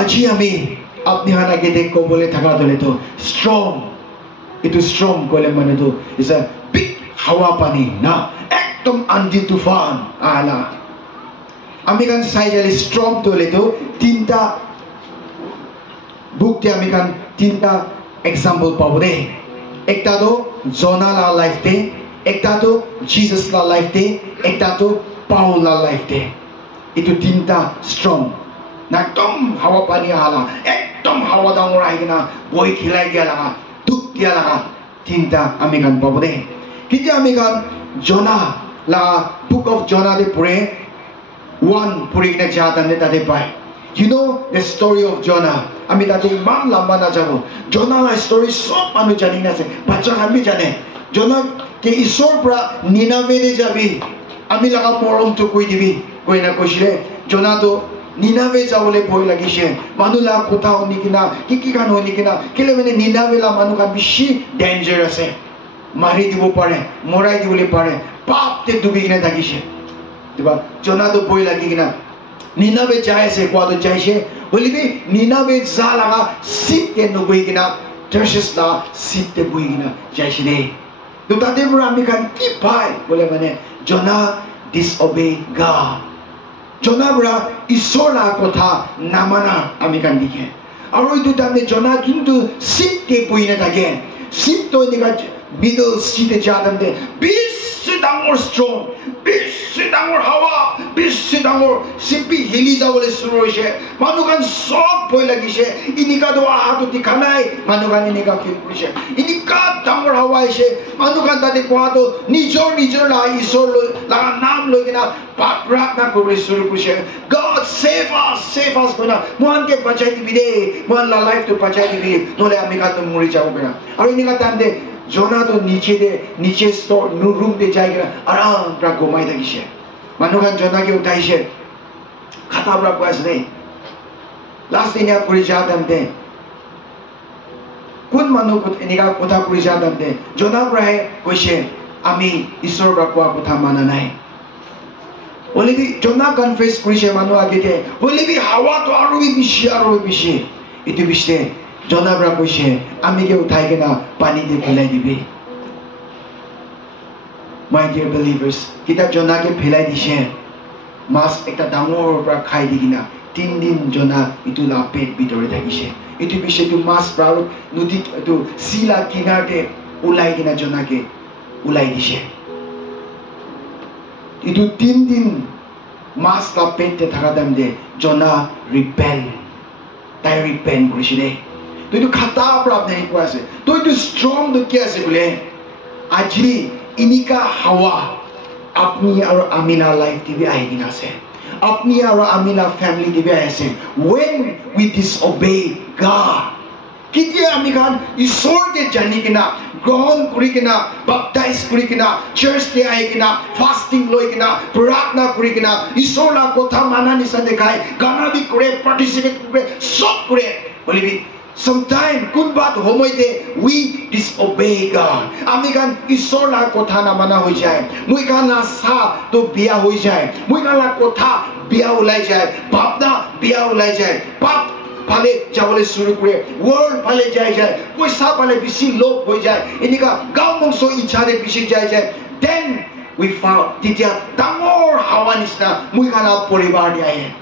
আজি আমি আপনি হানাকে দেখ কবলে থাকা দলে তো strong itu strong kole mane to is a big hawa pani na ekdom andi tufan ala ami kan sai jale strong to le to tinta book te ami kan tinta example pawde ekta to Jonah la life te ekta to Jesus la life te ekta to Paul la life te itu tinta strong na ekdom hawa pani ala ekdom hawa dangorai na boy khilai dia la tuk dia la tinta ami kan pawde kiti ami kan Jonah la book of Jonah de pure one pure ne jatan de tade pai you know the story of Jonah ami tate man lamba na jabo Jonah la story sob anu jani na se bacha ami jane Jonah ke isor pra Nineveh de jabi ami laga morom to koi dibi koi na koshile Jonah to Nineveh jabole bhoi lagise manula kotha honi kina kiki kan honi kina kile mane Nineveh la manu kan bishi danger ase mari dibo pare morai dibole pare pap te dubi kina thakise diba Jonah to bhoi lagi kina Nineveh jaise kwa to jaise bolibi Nineveh ja laga sip ke no boi kina Tarshish la sip te boi kina jaise de to tate pura ami kan ki pai bole mane Jonah disobey God Jonah bra isora kotha namana ami kan dikhe aro itu tamne Jonah kintu sip ke boina thake sip to nika middle seat e jadam de bishi dangor strong bishi dangor hawa bishi dangor sipi hili jabole shuru hoise manu kan sob boi lagise inika to ahatu dikhanai manu kan inika feel korise inika dangor hawa ise manu kan tate kwa to nijor la isor la naam logina pratna kore shuru korise God save us kona mohan ke bachai dibi de mohan la life to bachai dibi nole ami kan to mori jabo kena aro inika tamde Jonah to niche store no room de jaiga aram pra gomai thakise manu kan Jonah ke utaise khata pra koise nei last din ya puri jadam de kun manu ko enika kotha puri jadam de Jonah prae koise ami isor pra koa kotha mana nai bolibi Jonah confess korise manu agete bolibi hawa to aru bishi itu bishte Jonah bra koise ami ke uthai kena pani de philai dibi my dear believers kita Jonah ke philai dise mas ekta dangor pra khai digina 3 din Jonah itu la pet bitore thakise itu bishe tu mas pra nudi tu sila kinarte ulai kina Jonah ke ulai dise itu 3 din mas la pet te thakadam de Jonah repent korise तो itu khata प्राप्त नहीं हुआ से तो itu strong तो क्या से बोले आजी इनिका हवा अपनी और अमीना लाइफ टीवी आएगी ना से अपनी और अमीना फैमिली टीवी आए से when we disobey God कितने अमीकान ईश्वर के जाने के ना ग्रहण करी के ना baptize करी के ना church के आए के ना fasting लोई के ना प्रार्थना करी के ना ईश्वर ला कोथा माना निशान दिखाए गाना भी करे participate करे सब करे बोले भी Sometimes kun baat homoite we disobey God. Ami kan isor la kotha na mana hoi jaye. Mui kan la sa to biya hoi jaye. Mui kan la kotha biya ulai jaye. Bapna biya ulai jaye. Pap phale jabole shuru kore. World phale jai jaye. Poisa phale bishi log hoi jaye. Inika gaon bongso ichha de bishi jai jaye. Then we found titia dangor hawa nisna mui kan la poribar dia hai.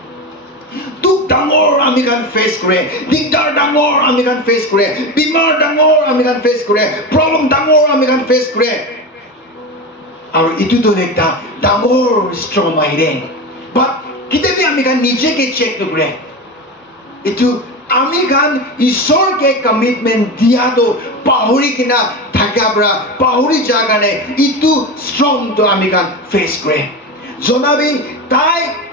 Duk dangor ami kan face kore dikdar dangor ami kan face kore bimar dangor ami kan face kore problem dangor ami kan face kore aru itu to ekta dangor strong maire but kite bi ami kan nije ke check to kore itu ami kan ishor ke commitment dia to pahuri kina thakabra pahuri jaga ne itu strong to ami kan face kore Jonah bi tai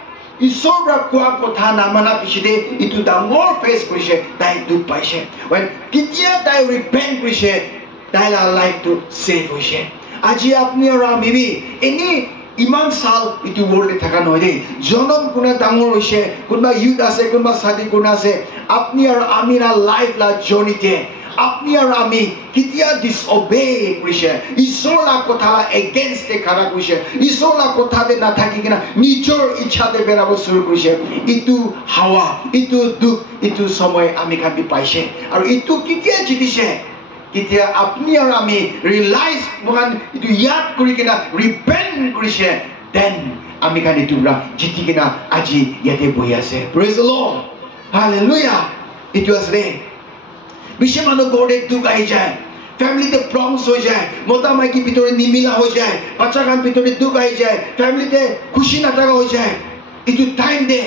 Isor bra kwa kotha namana pishide itu dangor face korise dai duk paise when kitia dai repent korise dai la life to save hoise aji apni aru ami bi any iman sal itu world e thaka noy de jonom kuna dangor hoise kunba youth ase kunba shadi kuna ase apni aru ami la life la journey te আপনি আর আমি কেতিয়া ডিসঅবে কৰিছে ঈশ্বৰৰ কথা against খাৰা কৰিছে ঈশ্বৰৰ কথাতে নাথাকি কিনা নিজৰ ইচ্ছাতে বেৰাব শুৰু কৰিছে ইটো হাৱা ইটো দুখ ইটো সময় আমি কাটি পাইছে আৰু ইটো কেতিয়া জিতিছে কেতিয়া আপনি আৰু আমি ৰিয়েলাইজ মহান ইটো ইয়াদ কৰি কিনা ৰিপেন্ট কৰিছে দেন আমি কানি টুকুৰা জিতি কিনা আজি ইয়াতে বহি আছে প্ৰেজ দ্য লৰ্ড হালেলুয়া ইটো আছে বেশি মানুষ ঘরে দুঃখ আই যায় ফ্যামিলিতে প্রবলেমস হয়ে যায় মোটা মাইকি ভিতরে নিমিলা হয়ে যায় বাচ্চা কান ভিতরে দুঃখ আই যায় ফ্যামিলিতে খুশি না থাকা হয়ে যায় একটু টাইম দে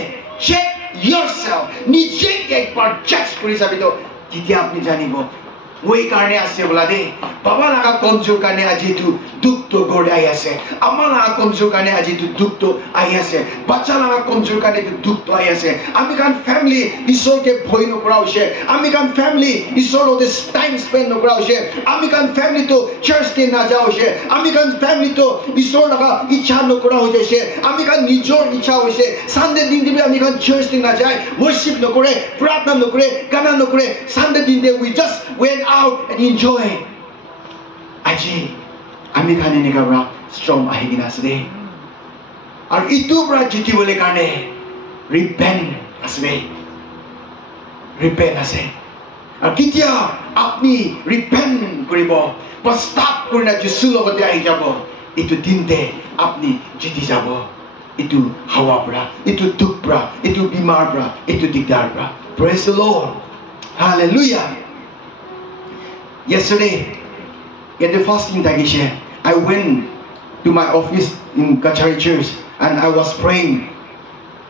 চেক yourself নিজেকে একবার জাজ করে যাবি তো তেতিয়া আপনি জানিব ওই কারণে আছে বলা দে বাবা লাগা কমজোর কারণে আজি তু দুঃখ তো ঘরে আই আছে আমার লাগা কমজোর কারণে আজি তু দুঃখ তো আই আছে বাচ্চা লাগা কমজোর কারণে তু দুঃখ তো আই আছে আমি কান ফ্যামিলি ঈশ্বরকে ভয় নকরা হইছে আমি কান ফ্যামিলি ঈশ্বর ওদের টাইম স্পেন্ড নকরা হইছে আমি কান ফ্যামিলি তো চার্চকে না যাওয়া হইছে আমি কান ফ্যামিলি তো ঈশ্বর লাগা ইচ্ছা নকরা হইছে আমি কান নিজর ইচ্ছা হইছে সানডে দিন দিবে আমি কান চার্চকে না যায় ওয়ার্শিপ নকরে প্রার্থনা নকরে গান নকরে সানডে দিন দে উই just went out and enjoy aji ami khane ne kabra strong ahigina asde ar itu bra jiti bole kane repent asbe repent ase ar kitia apni repent koribo pastap korina jesu logote ahi jabo itu dinte apni jiti jabo itu hawa bra itu duk bra itu bimar bra itu digdar bra praise the Lord hallelujah. Yesterday, at the fasting dagishe, I went to my office in Kachari Church and I was praying.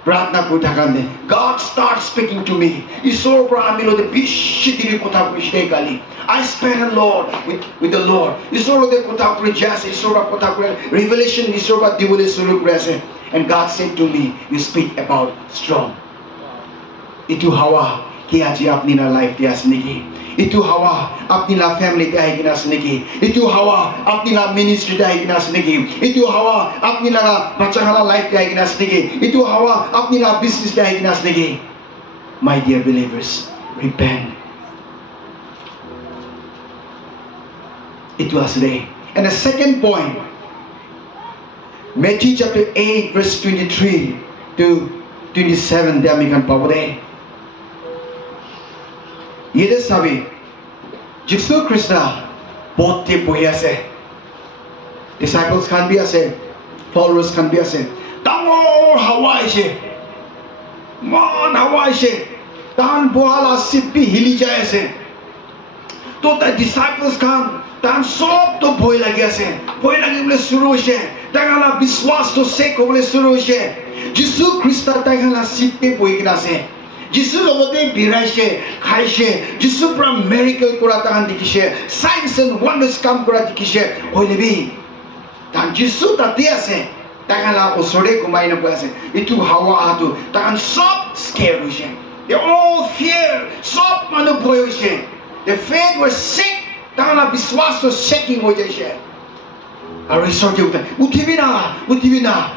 Pratna kutakande. God started speaking to me. Isor Brahmilo the bishitiri kutakuri kali. I spent a lot with the Lord. Isor the kutakuri jas, isor kutakuri revelation, isor divule suru grase. And God said to me, you speak about strong. Itu hawa ki aji apni na life dia asniki. Itu hawa apni la family te aigina asniki. Itu hawa apni la ministry te aigina asniki. Itu hawa apni la bacha hala life te aigina asniki. Itu hawa apni la business te aigina asniki. My dear believers, repent. Itu asde. And the second point, Matthew chapter 8 verse 23 to 27 there we can pabode. Yede sabi Jesu Krishna bote bohi ase disciples khan bi ase followers khan bi ase damor hawa ase man hawa ase tan bohala sipi hili jai ase to the disciples khan tan sob to bhoi lagi ase bhoi lagi bole shuru hoise tagala biswas to sek bole shuru hoise Jesu Krishna tagala sipi boi kina ase Jisu logote biraise khaise Jisu pra miracle kora tahan dikise signs and wonders kam kora dikise hoilebi tan Jisu tate ase takala osore kumai na ase itu hawa atu tan sob scared hoise they all fear sob manu boy hoise the faith was sick takala biswas to shaking ho jaise aru sorte utibina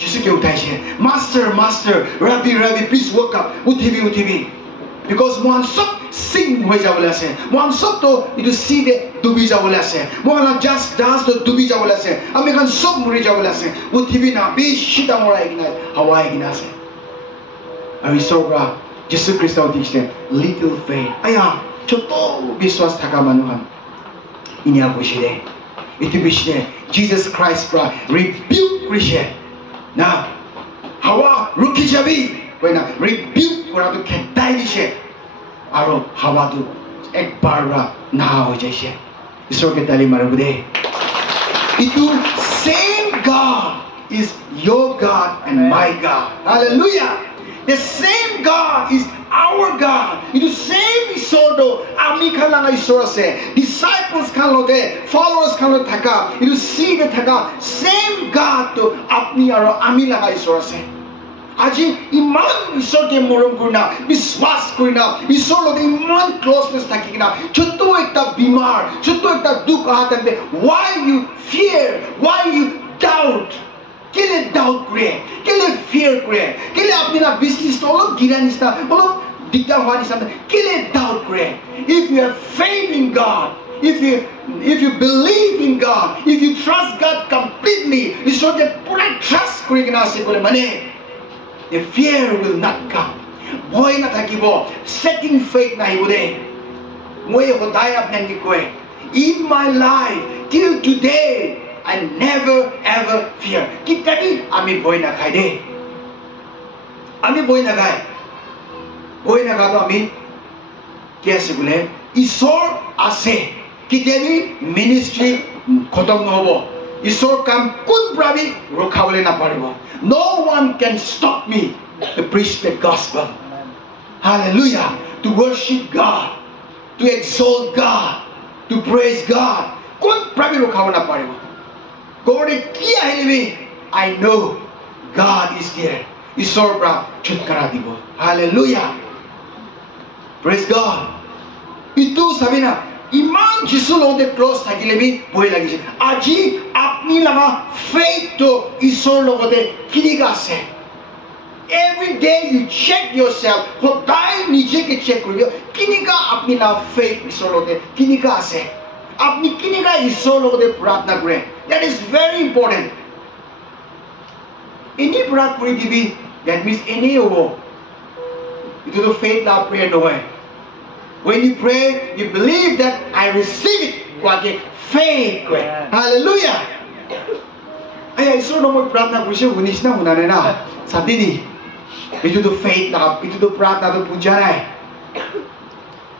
Jesus ke uthaiche master rabbi please wake up uthibi because mohan sob sing hoi jabole ase mohan sob to itu see de dubi jabole ase mohan just dance to dubi jabole ase ami kan sob muri jabole ase uthibi na bishita morai gina hawa gina ase ari sobra Jesus Christ uthiche little faith aya choto biswas thaka manuhan inia boshide itu bishne Jesus Christ pra rebuke Christian now hawa ruki jabi koina rebuke kora to khetai dise aro hawa tu ekbar ra na ho jaise ishor ke tali marude itu same God is your God and my God hallelujah the same God is our God itu same ishor do ami khala ishor ase disciples khalote followers khalo thaka itu see the thaka same God to apni aro ami laga ishor ase aji iman ishor ke morom kurna biswas kurna ishor loge iman closeness thakina chotto ekta bimar chotto ekta dukh ahate why you fear why you doubt kile doubt kure kile fear kure kile apni la business to olo gira nista olo dikdar hoa nisam kile doubt kore. If you have faith in God, if you believe in God, if you trust God completely, you should get pura trust kore kina ase kole mane, the fear will not come. Boy na thakibo, setting faith na hibude. Moi hodai apne ki koe. In my life till today, I never ever fear. Kitani ami boy na khai de. Ami boy na khai. Boy na kha to ami kaise bole Ishor ase. Kitani ministry khatam na hobo. Ishor kam kun prabi rokhabole na paribo. No one can stop me to preach the gospel. Hallelujah. To worship God, to exalt God, to praise God. Kun prabi rokhabole na paribo. God kiya helebi, I know God is there. Ishor pra chutkara dibo. Hallelujah. Praise God. Itu sabina iman Jisu lode cross thakilebi boy lagise. Aji apni laga faith to Ishor logode kiniga ase. Every day you check yourself. Hodai nije ke check koriyo. Kiniga apni la faith Ishor lode kiniga ase. Apni kiniga Ishor logode pratna kore. That is very important. Any prat kori dibi, that means any hobo. Itu to faith la prayer no hai. When you pray, you believe that I receive it. Kwake faith kwe. Hallelujah. Ay Ishor no mo pratna kori siya unis na unane na. Sabi ni. Itu to faith na, itu to pratna to puja na.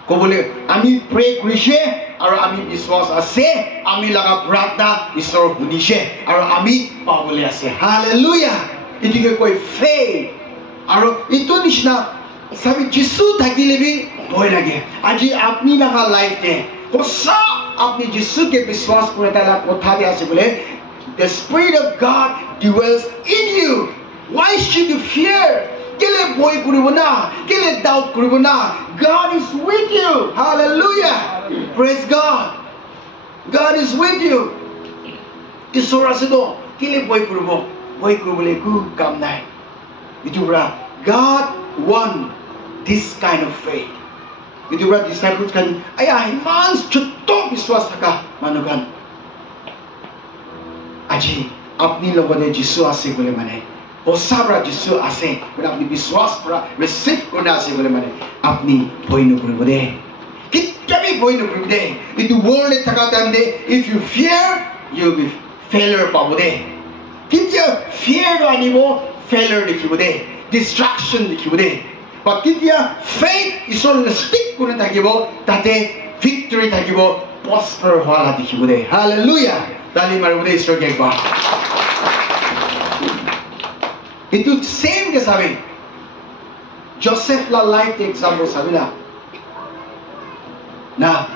Ko bole, ami pray kori siya, aro ami biswas ase, ami laga pratna Ishor huni siya, aro ami pabole ase. Hallelujah. Itu ke koi faith. Aro itu nishna sabi Jisu thakilebi boy lage. Aji apni laga life de kosa apni Jisu ke biswas kore tala kotha de ase bole, the Spirit of God dwells in you. Why should you fear? Kile boy kuribo na, kile doubt kuribo na. God is with you. Hallelujah. Praise God. God is with you. Ishor ase do kile boy kuribo le ku kam nai. Itu bra God won this kind of faith. Itu bra disciples kan ayah iman chuto biswas thaka manukan. Aji apni logone Jisu ase bole mane. O sabra Jisu ase, kena apni biswas pra receive kona ase bole mane. Apni boy no kuribo de. Kita bi boy no kuribo de. Itu world le thaka time de, if you fear, you will be failure pabo de. Kita fear do animo failure likhibo de. Distraction likhibo de. But kita faith Ishor le stick kone thakibo, tate victory thakibo, prosper hoala likhibo de. Hallelujah. Tali maribo de Ishor ke ekbar. Itu same ke sabi. Joseph la life the example sabi na. Na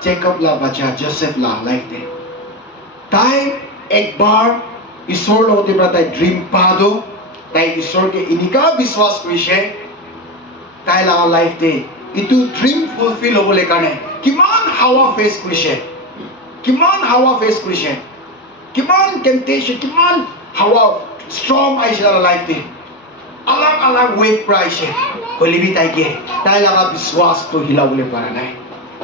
Jacob la bacha Joseph la life de. Tai ek bar Ishor lo de brata dream pado. Tai Ishor ke inika biswas korise. Tai la life de. Itu dream fulfill hobole karone. Kiman hawa face korise. Kiman hawa face korise. Kiman temptation. Kiman hawa strong aisha life de. Alag wave price kolibi tai ke tai laga biswas to hila bole para nai.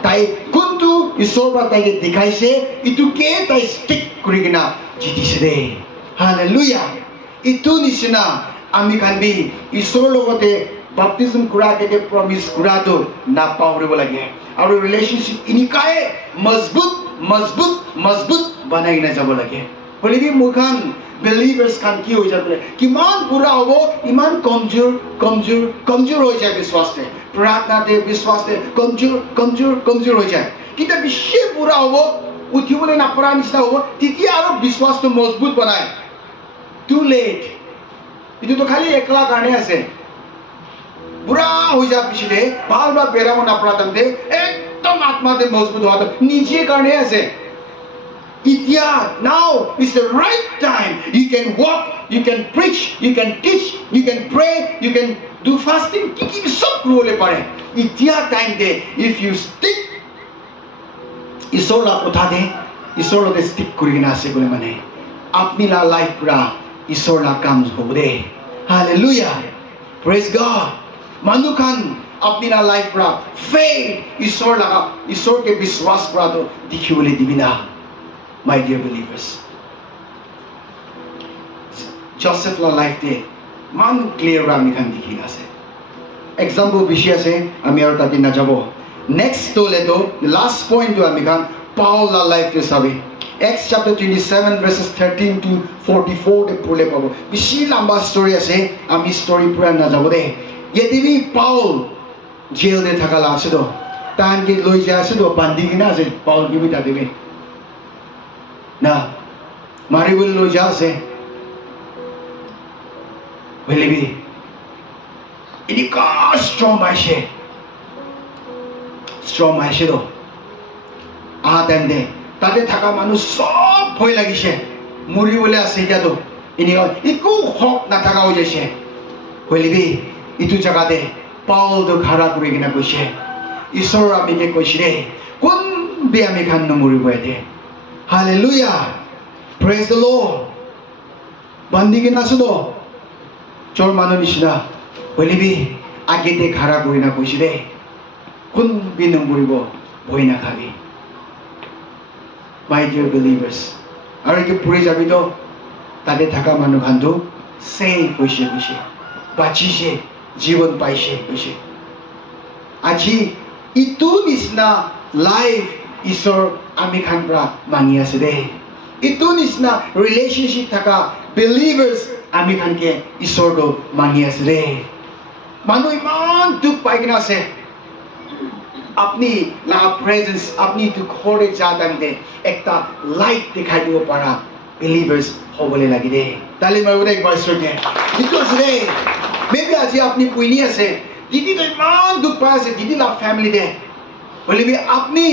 Tai kuntu Ishor ba tai ke dikhai se itu ke tai stick kurigina jiti se de. Hallelujah. Itu nisna ami kan bi Ishor logote baptism kura ke promise kura to na paure bola ge. Our relationship inikae mazbut banai na jabo lage. Kolibi mukhan believers kan ki ho jate kiman pura hobo iman kamjor ho jaye biswas te pratna te biswas te kamjor ho jaye kita bishe pura hobo uthibole na pura nisna hobo titia aro biswas to mazbut banai. Too late. Itu to khali ekla karne ase pura ho ja pishile bal ba beramo na pratante ekdom atma te mazbut hoa to nije karne ase. Itya, now is the right time. You can walk, you can preach, you can teach, you can pray, you can do fasting. Kiki sab role pare. Itya time de, if you stick, Ishor la utha de, Ishor la stick kurigina ase kole mane. Apni la life pura Ishor la kam hobo de. Hallelujah. Praise God. Manukan apni na life ra faith Isor ke biswas pra to dikhibole dibina. My dear believers, Joseph la life de man clear ra mi khan dikhina ase. Example bishi ase ami aru tate na jabo. Next to leto last point to ami khan Paul la life de sabi. Acts chapter 27 verses 13 to 44 de pule pabo. Bishi lamba story ase ami story pura na jabo de. Yedibi Paul jail de thakala ase do. Tan ke loi ja ase do bandi gina ase Paul ki bita debi. Na mari bol loi ja ase. Believe ini ka strong maishe do. Adam de তাতে থাকা মানুষ সব ভয় লাগিছে মরিবলে আছে এতিয়াতো ইনি একো হক নাথাকা হৈ যাইছে হলিবি ইটো জায়গাতে পাউল তো খাৰা কৰি কিনা কৈছে ঈশ্বৰ আমিকে কৈছে ৰে কোন বে আমি খান নমৰিব এতে হালেলুয়া প্ৰেজ দ্য লৰ্ড বান্ধি কিনা আছো তো চোৰ মানুহ নিচিনা হলিবি আগেতে খাৰা কৰি না কৈছে ৰে কোন বে নমৰিব ভয় নাখাবি My dear believers, aru ke puri jabi to tade thaka manu khandu save hoise bachise jibon paise hoise aji itu nisna life isor ami khan pra mangi ase de itu nisna relationship thaka believers ami khan ke isor do mangi ase de manu iman duk pai kina ase apni la presence apni to khore jadang de ekta light dikhai dibo para believers hobole lagi de tali marure ek voice ke because re maybe aji apni puini ase didi to iman duk pa ase didi la family de bole bi apni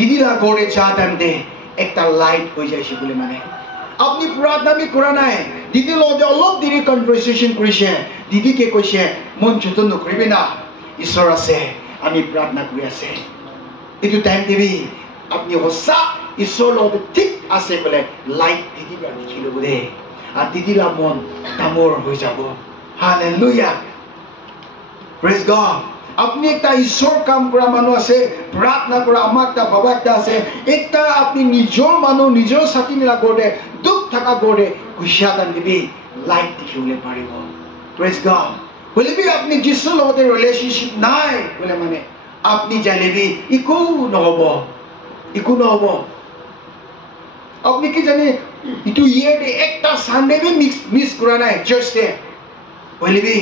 didi la khore jadang de ekta light hoi jai shi bole mane apni pradna mi kora nai didi lo de olop diri conversation korise didi ke koise mon choton nokribe na isor ase আমি প্রার্থনা কৰি আছে এটো time দিবি আপনি হসা ঈশ্বর লগত ঠিক আছে বলে লাইট দিদি বা দেখিলো বলে আর দিদিলা মন কামর হৈ যাব হালেলুয়া প্রেজ গড আপনি একটা ঈশ্বর কাম করা মানুষ আছে প্রার্থনা করা আমার একটা বাবা একটা আছে একটা আপনি নিজর মানুষ নিজর সাথী মিলা করে দুঃখ থাকা করে খুশিয়াদান দিবি লাইট দেখিবলে পারিব প্রেজ গড বলে বি আপনি যিশুর লগত রিলেশনশিপ নাই বলে মানে আপনি জানিবি ইকো নহব আপনি কি জানে ইটু ইয়ারে একটা সানডে বি মিস করা নাই চার্চে বলে বি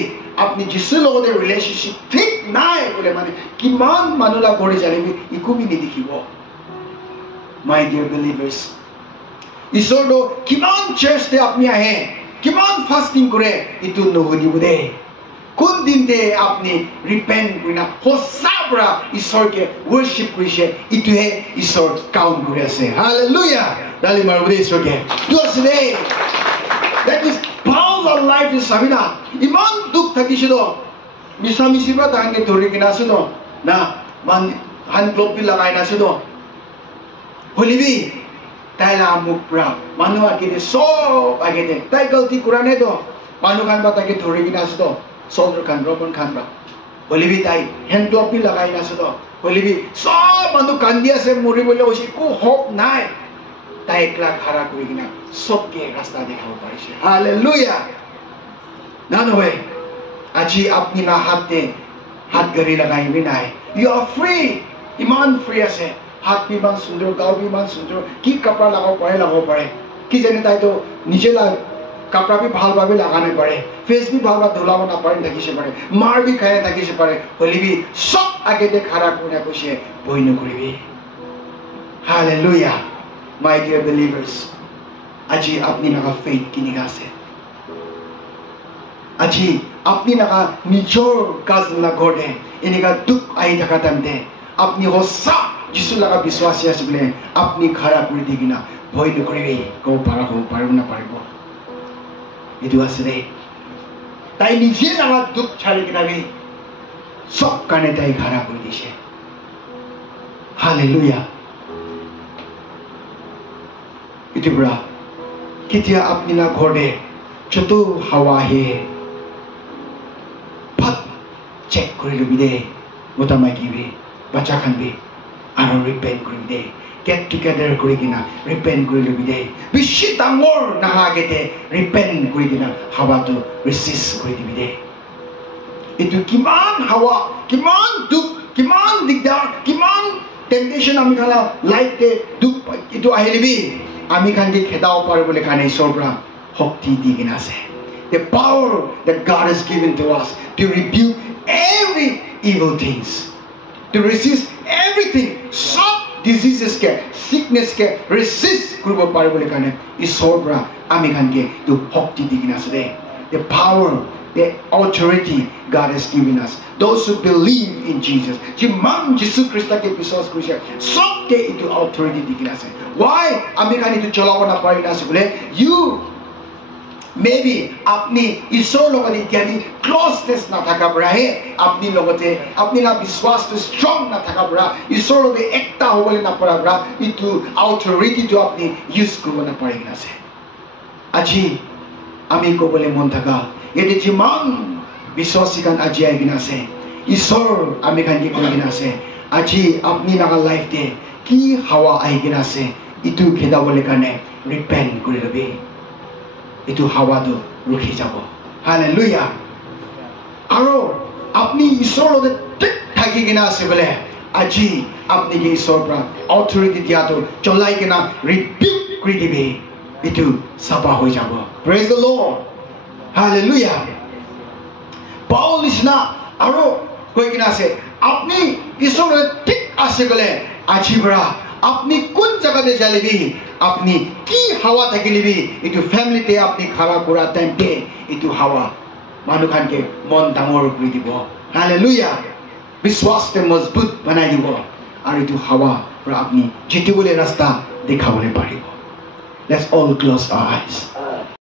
আপনি যিশুর লগত রিলেশনশিপ ঠিক নাই বলে মানে কিমান মানুলা করে জানিবি ইকো বি দেখিব মাই ডিয়ার বিলিভার্স ঈশ্বর দো কিমান চার্চে আপনি আহে কিমান ফাস্টিং করে ইটু নহদিব দে কোন দিনতে আপনি রিপেন্ট করিনা হসাবরা ঈশ্বরকে ওয়ার্শিপ করিছে ইটোহে ঈশ্বর কাউন্ট করে আছে হালেলুয়া দালি মারবুদে ঈশ্বরকে তো আছে that is power life is Sabina ইমান দুঃখ থাকিছিল মিছামিছিবা তাহাকে ধৰি কিনা আছে না মান হান গ্লোবি লাগাই নাছে হলিবি তাইলা মুখ পুরা মানুহ আগেতে সব আগেতে তাই গলতি কৰা নাই তো মানুহ খান বা তাকে ধৰি কিনা আছে soldier kan Roman kan ba holibi tai hand glove bi lagai na so holibi sob manu kandia se mori bole osi ko hop nai tai ekla khara kori kina sob ke rasta dekhao parise hallelujah nano hoy aji apni na hat gari lagai bi nai you are free iman free ase hat bi man sundor gao bi man sundor ki kapra lagao pare ki jane tai to nije la कपड़ा भी ভাল ভাবে লাগানে পারে face भी ভাল ভাবে ধুলাব না পারে থাকিছে পারে মার भी খায় থাকিছে পারে হলি भी সব আগেতে খাড়া করে কইছে বই ন করিবি হালেলুয়া মাই ডিয়ার বিলিভার্স আজি আপনি নাকা ফেথ কিনি আছে আজি আপনি নাকা নিজর কাজ না গড়ে এনেকা দুঃখ আই থাকা টাইমতে আপনি হসা যিশু লাগা বিশ্বাসী আছে বলে আপনি খাড়া করে দিবি না বই ন করিবি কো পারব না পারব itu asre tai nije naga duk chhari kina bi sob kane tai khara kori dise hallelujah itu bra kitia apni na ghode chotu hawa he phat check কৰি লবি দে গোটা মাইকিবি বাচ্চা খানবি আৰু ৰিপেণ্ট কৰিবি দে get together কৰি কিনা ৰিপেণ্ট কৰি লবি দে বেছি ডাঙৰ নাহাগেতে ৰিপেণ্ট কৰি কিনা হাৱাটো ৰিচিভ কৰি দিবি দে এইটো কিমান হাৱা কিমান দুখ কিমান দিগদাৰ কিমান টেম্পটেশ্যন আমি খালা লাইফতে দুখ এইটো আহিলিবি আমি খান্দি খেদাব পাৰোঁ বুলি কাৰণে ঈশ্বৰৰ পৰা শক্তি দি কিনা আছে the power that God has given to us to rebuke every evil things to resist everything sub diseases ke sickness ke resist কৰিব পাৰোঁ বুলি কাৰণে ঈশ্বৰৰ পৰা আমি খানকে to শক্তি দি কিনা আছে the power the authority God has given us those who believe in Jesus যিমান যীশু খ্ৰীষ্টকে বিশ্বাস কৰিছে সবকে এইটো authority দি কিনা আছে why আমি খান এইটো চলাব নাপাৰি না আছে বোলে you maybe আপনি ঈশ্বৰৰ লগত ইত্যাদি ক্লোজনেছ নাথাকা পৰাহে আপনি লগতে আপনি না বিশ্বাসটো ষ্ট্ৰং নাথাকা পৰা ঈশ্বৰৰ লগত একটা হ'বলৈ নাপাৰা পৰা এইটো authorityটো আপনি ইউজ কৰিব নাপাৰি কিনা আছে আজি আমি ক'বলৈ মন থাকা ইয়াতে যিমান বিশ্বাসীকান আজি আহি কিনা আছে ঈশ্বৰ আমি খান কি কৰি কিনা আছে আজি আপনি লগা লাইফতে কি হাৱা আহি কিনা আছে ইটো খেদাবলৈ কাৰণে ৰিপেণ্ট কৰি ল'বি ইটো হাৱাটো ৰখি যাব হালেলুয়া আৰু আপনি ঈশ্বৰৰ লগত ঠিক থাকি কিনা আছে বোলে আজি আপনি কি ঈশ্বৰৰ পৰা অথৰিটি দিয়াটো চলাই কিনা ৰিপিট কৰি দিবি ইটো চাফা হৈ যাব praise the lord hallelujah Paul নিচিনা আৰু কৈ কিনা আছে আপনি ঈশ্বৰৰ ঠিক আছে বোলে আজি পৰা আপনি কোন জায়গাতে যালিবি আপনি কি হাওয়া থাকিলিবি ইটো ফ্যামিলিতে আপনি খাওয়া করা টাইমতে ইটো হাওয়া মানুখানকে মন ডাঙৰ কৰি দিব হালেলুয়া বিশ্বাসতে মজবুত বনাই দিব আৰু ইটো হাওয়া পৰা আপনি জিতিবলৈ ৰাস্তা দেখাবলৈ পাৰিব let's all close our eyes